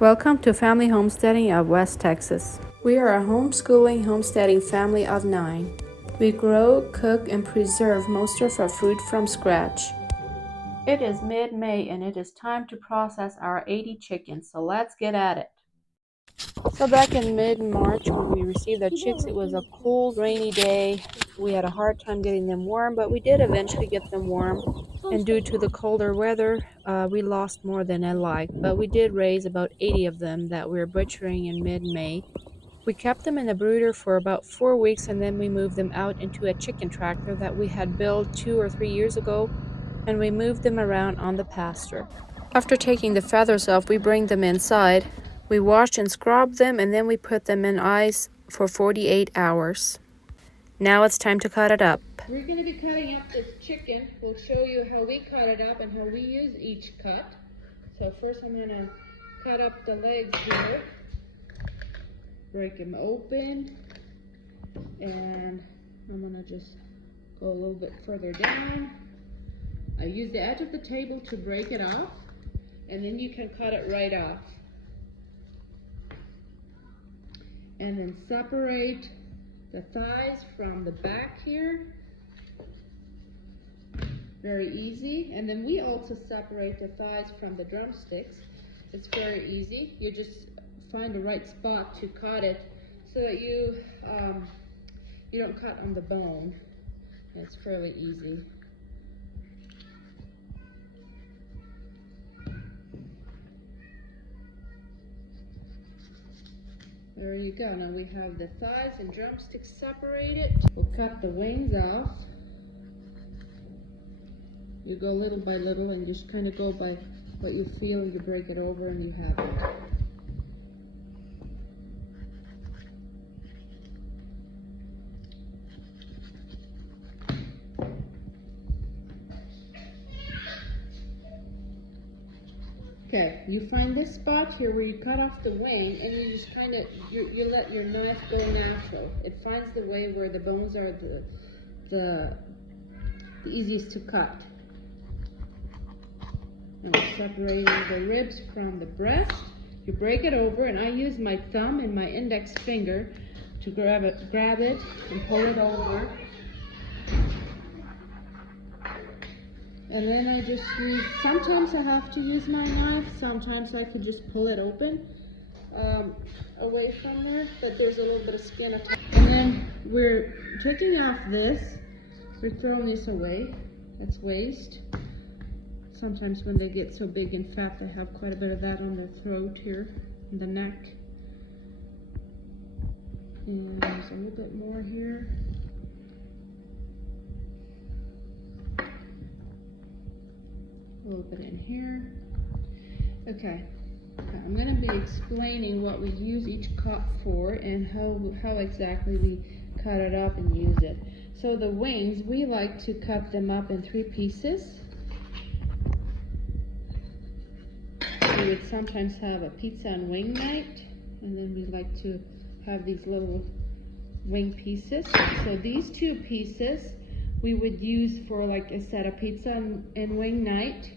Welcome to Family Homesteading of West Texas. We are a homeschooling homesteading family of 9. We grow, cook, and preserve most of our food from scratch. It is mid-May and it is time to process our 80 chickens, so let's get at it. So back in mid-March when we received the chicks, it was a cold, rainy day. We had a hard time getting them warm, but we did eventually get them warm. And due to the colder weather, we lost more than I liked, but we did raise about 80 of them that we were butchering in mid-May. We kept them in the brooder for about 4 weeks, and then we moved them out into a chicken tractor that we had built 2 or 3 years ago, and we moved them around on the pasture. After taking the feathers off, we bring them inside. We wash and scrub them, and then we put them in ice for 48 hours. Now it's time to cut it up. We're going to be cutting up this chicken. We'll show you how we cut it up and how we use each cut. So first I'm going to cut up the legs here. Break them open. And I'm going to just go a little bit further down. I use the edge of the table to break it off. And then you can cut it right off. And then separate the thighs from the back here. Very easy. And then we also separate the thighs from the drumsticks. It's very easy. You just find the right spot to cut it so that you don't cut on the bone. It's fairly easy. There you go. Now we have the thighs and drumsticks separated. We'll cut the wings off. You go little by little and just kind of go by what you feel, and you break it over and you have it. Okay, you find this spot here where you cut off the wing, and you just kind of, you let your knife go natural. It finds the way where the bones are the easiest to cut. And we're separating the ribs from the breast. You break it over, and I use my thumb and my index finger to grab it and pull it over. And then I just use, sometimes I have to use my knife, sometimes I could just pull it open away from there, but there's a little bit of skin attached. And then we're taking off this, we're throwing this away, that's waste. Sometimes when they get so big and fat, they have quite a bit of that on their throat here, and the neck. And there's a little bit more here. A little bit in here. Okay, I'm going to be explaining what we use each cut for and how exactly we cut it up and use it. So the wings, we like to cut them up in 3 pieces. We would sometimes have a pizza and wing night, and then we like to have these little wing pieces. So these 2 pieces we would use for, like I said, a pizza and wing night,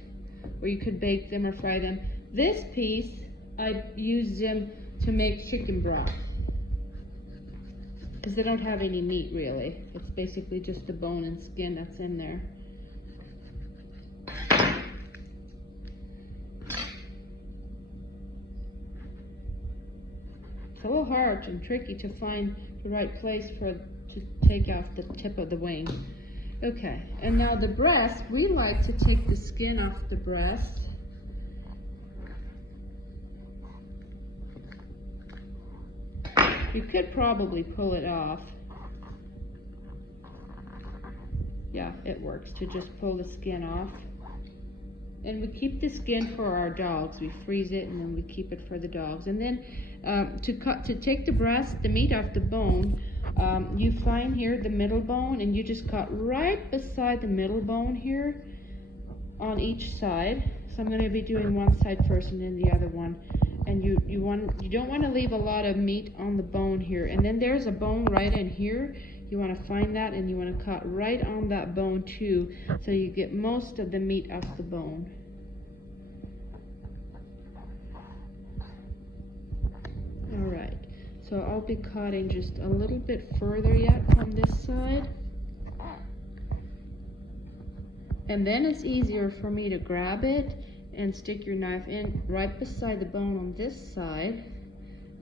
or you could bake them or fry them. This piece, I use them to make chicken broth, because they don't have any meat really. It's basically just the bone and skin that's in there. It's a little hard and tricky to find the right place to take off the tip of the wing. Okay, and now the breast, we like to take the skin off the breast. You could probably pull it off. Yeah, it works to just pull the skin off. And we keep the skin for our dogs. We freeze it and then we keep it for the dogs. And then to take the breast, the meat off the bone, you find here the middle bone, and you just cut right beside the middle bone here on each side. So I'm going to be doing one side first and then the other one. And you don't want to leave a lot of meat on the bone here. And then there's a bone right in here. You want to find that, and you want to cut right on that bone too, so you get most of the meat off the bone. So I'll be cutting just a little bit further yet from this side. And then it's easier for me to grab it and stick your knife in right beside the bone on this side,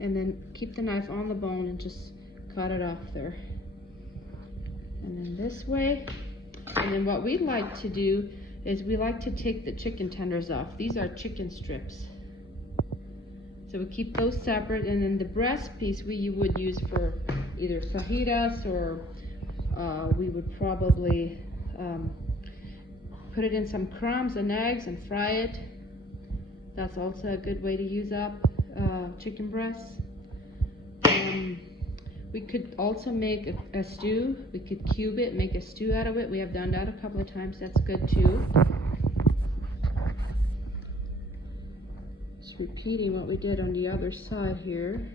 and then keep the knife on the bone and just cut it off there. And then this way. And then what we like to do is we like to take the chicken tenders off. These are chicken strips. So we keep those separate, and then the breast piece you would use for either fajitas, or we would probably put it in some crumbs and eggs and fry it. That's also a good way to use up chicken breasts. We could also make a stew. We could cube it, make a stew out of it. We have done that a couple of times. That's good too. Just repeating what we did on the other side here.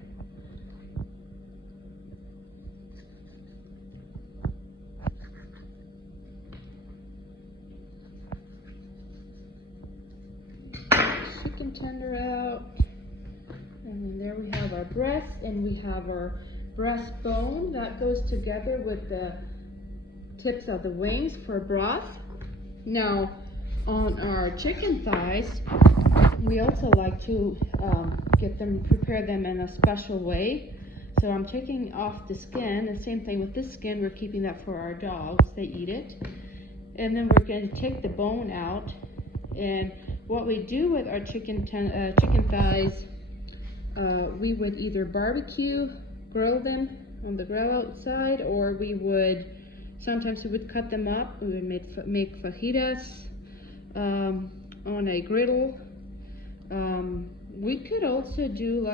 Chicken tender out. And then there we have our breast, and we have our breastbone that goes together with the tips of the wings for broth. Now, on our chicken thighs, we also like to prepare them in a special way. So I'm taking off the skin. The same thing with this skin, we're keeping that for our dogs, they eat it. And then we're going to take the bone out. And what we do with our chicken thighs, we would either barbecue, grill them on the grill outside, or sometimes we would cut them up. We would make fajitas on a griddle. We could also do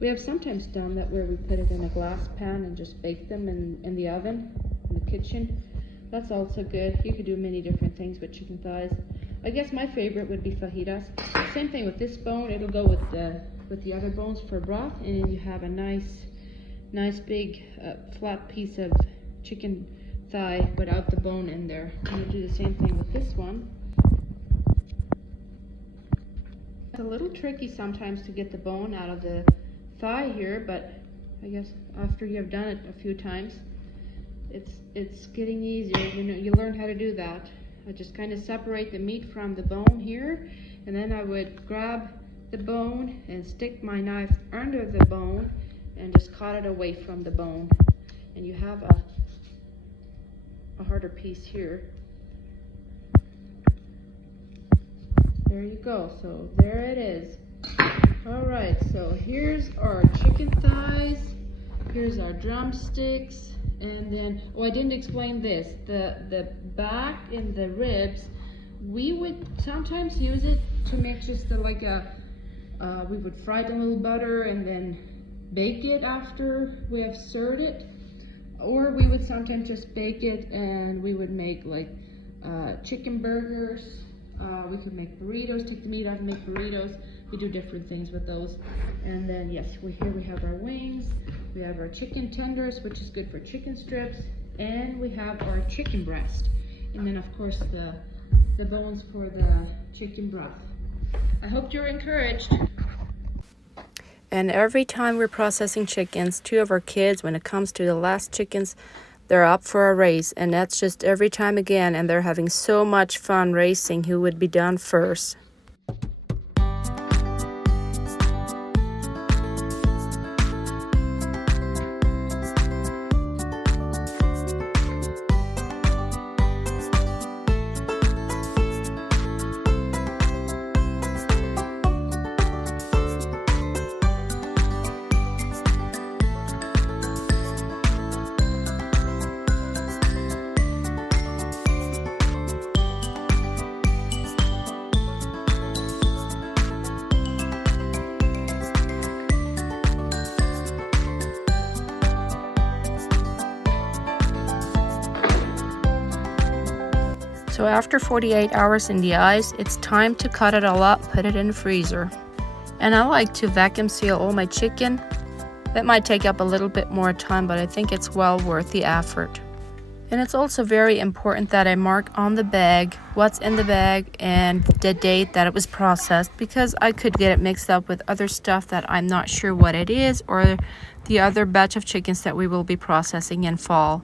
we have sometimes done that where we put it in a glass pan and just bake them in the oven, in the kitchen. That's also good. You could do many different things with chicken thighs. I guess my favorite would be fajitas. Same thing with this bone. It'll go with the other bones for broth, and you have a nice big flat piece of chicken thigh without the bone in there. And you do the same thing with this one. It's a little tricky sometimes to get the bone out of the thigh here, but I guess after you have done it a few times, it's getting easier. You learn how to do that. I just kind of separate the meat from the bone here, and then I would grab the bone and stick my knife under the bone and just cut it away from the bone, and you have a harder piece here. There you go. So there it is. All right, so here's our chicken thighs, here's our drumsticks, and then I didn't explain this, the back and the ribs, we would sometimes use it to make just we would fry it in a little butter and then bake it after we have stirred it, or we would sometimes just bake it and we would make chicken burgers. We could make burritos, take the meat out and make burritos. We do different things with those. And then yes, here we have our wings, we have our chicken tenders, which is good for chicken strips, and we have our chicken breast, and then of course the bones for the chicken broth. I hope you're encouraged. And every time we're processing chickens, 2 of our kids, when it comes to the last chickens, they're up for a race, and that's just every time again, and they're having so much fun racing who would be done first. So after 48 hours in the ice, it's time to cut it all up, put it in the freezer. And I like to vacuum seal all my chicken. That might take up a little bit more time, but I think it's well worth the effort. And it's also very important that I mark on the bag what's in the bag and the date that it was processed, because I could get it mixed up with other stuff that I'm not sure what it is, or the other batch of chickens that we will be processing in fall.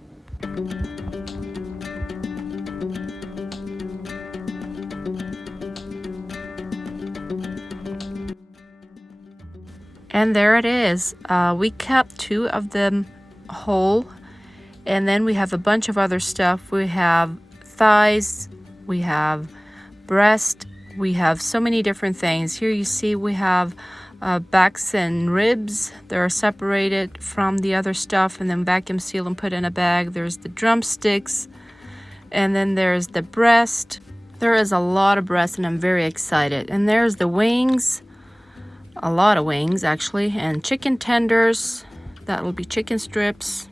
And there it is. We kept 2 of them whole. And then we have a bunch of other stuff. We have thighs, we have breast, we have so many different things. Here you see we have backs and ribs. They're separated from the other stuff and then vacuum sealed and put in a bag. There's the drumsticks, and then there's the breast. There is a lot of breast and I'm very excited. And there's the wings, a lot of wings actually, and chicken tenders. That will be chicken strips,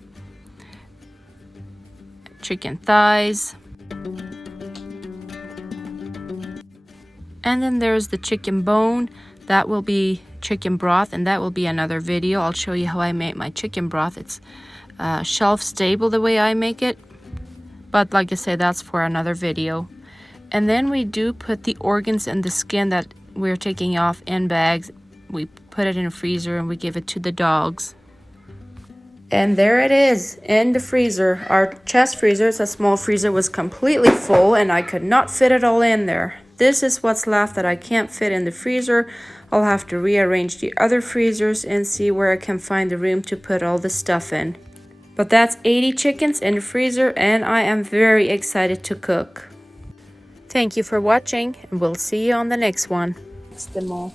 chicken thighs, and then there's the chicken bone. That will be chicken broth, and that will be another video. I'll show you how I make my chicken broth. It's shelf stable the way I make it, but like I say, that's for another video. And then we do put the organs and the skin that we're taking off in bags. We put it in a freezer and we give it to the dogs. And there it is in the freezer. Our chest freezer, it's a small freezer, was completely full and I could not fit it all in there. This is what's left that I can't fit in the freezer. I'll have to rearrange the other freezers and see where I can find the room to put all the stuff in. But that's 80 chickens in the freezer and I am very excited to cook. Thank you for watching and we'll see you on the next one. It's the mall.